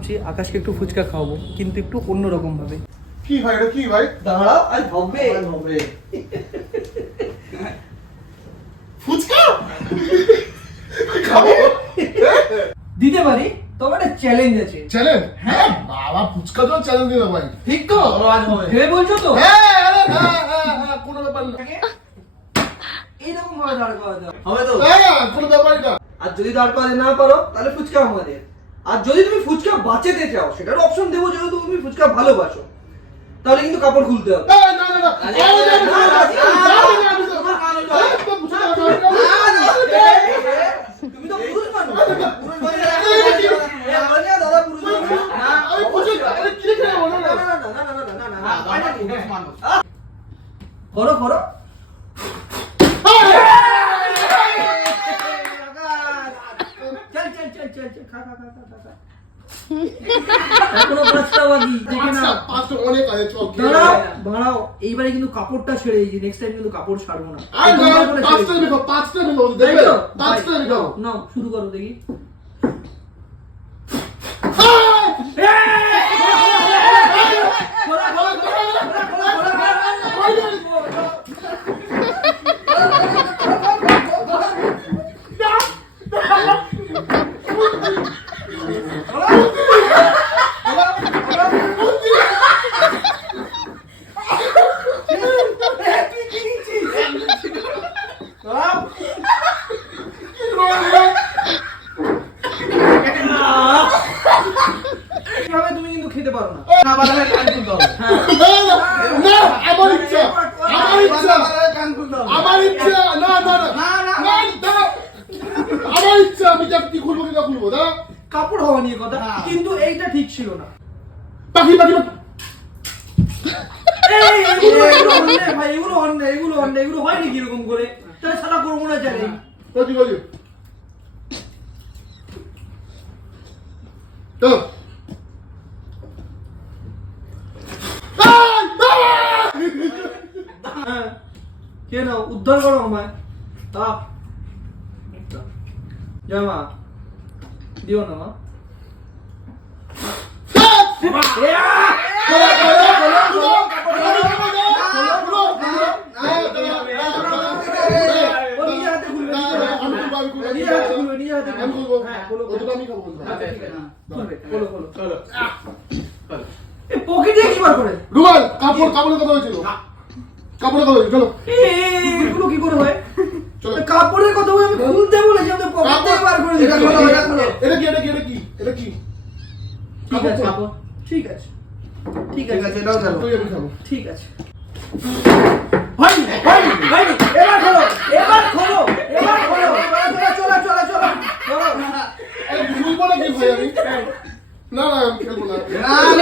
ভাবছি আকাশকে একটু ফুচকা খাওয়াবো, কিন্তু একটু অন্যরকম ভাবে। কি ভাই এটা কি ভাই? দাঁড়াও, আজ হবে হবে ফুচকা খাবো দিতে পারি, তবে একটা চ্যালেঞ্জ আছে। চ্যালেঞ্জ? হ্যাঁ বাবা, ফুচকা তো চ্যালেঞ্জ দিবে ভাই। ঠিক তো? আজ হবে। ভেবে বলছো তো? হ্যাঁ হ্যাঁ কোনো ব্যাপার না। এইরকম ভাবে দাঁড় করাতে হবে। হবে তো? হ্যাঁ কোনো ব্যাপারই না। আর যদি দাঁড় করাতে না পারো তাহলে ফুচকা আমাদের। আর যদি তুমি ফুচকা বাঁচাতে চাও সেটার অপশন দেবো, যেহেতু তুমি ফুচকা ভালোবাসো, তাহলে কিন্তু কাপড় খুলতে হবে। না না না তুমি তো পুরুষ মানুষ, পুরুষ মানুষ দাদা পুরুষ মানুষ। করো করো। চল চল চল চল চল, খা খা খা খা খা। এখনো 5টা বাকি, দেখে না। পাঁচটা অনেক আছে, চল দাঁড়াও দাঁড়াও, এইবারে কিন্তু কাপড়টা ছেড়ে দিয়েছি, নেক্সট টাইম কিন্তু কাপড় ছাড়বো না। আর না পাঁচটা দেখো, পাঁচটা দেখো দেখবে, পাঁচটা দেখো। নাও শুরু করো দেখি। তুমি কিন্তু খেতে পারো না। না বাড়ালে কান খুলতে হবে। হ্যাঁ না আমার ইচ্ছা, আমার ইচ্ছা, কান খুলতে হবে। আমার ইচ্ছা। না না না না, না, না না, আমার ইচ্ছা, আমি কি খুলবো কি না খুলবো না। কাপড় হওয়া নিয়ে কথা, হ্যাঁ। কিন্তু এইটা ঠিক ছিল না। বাকি বাকি বাকি। এগুলো অন্যায় ভাই, এগুলো অন্যায়, এগুলো অন্যায়, এগুলো হয় নাকি এরকম করে? তাহলে সালা করবো না জানি। বাকি বাকি তো হ্যাঁ, কে নাও, উদ্ধার করো আমায়। জামা দিও না মা। ও নিজের হাতে খুলবে, নিজের হাতে খুলবে, নিজের হাতে আমি খুলবে। খুলবো। হ্যাঁ, খোলো, ওটা খোলো। আমি খাবো বলতে। আচ্ছা, ঠিক আছে, খুলবে, খোলো, খোলো। চলো। এ পকেটে কি বার করে? রুমাল, কাপড়, কাপড়ের কথা হয়েছিল। কাপড়ের কথা হয়েছিল, চলো। এগুলো কি করে হয়? চলো। কাপড়ের কথা বলে আমি খুলতে বলেছি, আমি পকেট থেকে বার করে দিচ্ছি। খোলো, এটা খোলো। এটা কি এটা কি এটা কি এটা কি? ঠিক আছে, কাপড়। ঠিক আছে, ঠিক ঠিক আছে, আছে, এটাও গেল। তুই আমি খাবো। ঠিক আছে। হয়নি, হয়নি, হয়নি। এবার খোলো, এবার খোলো, এবার খোলো। চলো, চলো, চলো, চলো। আরে খুলবো না কি ভাই আমি? না না আমি খেলবো না। না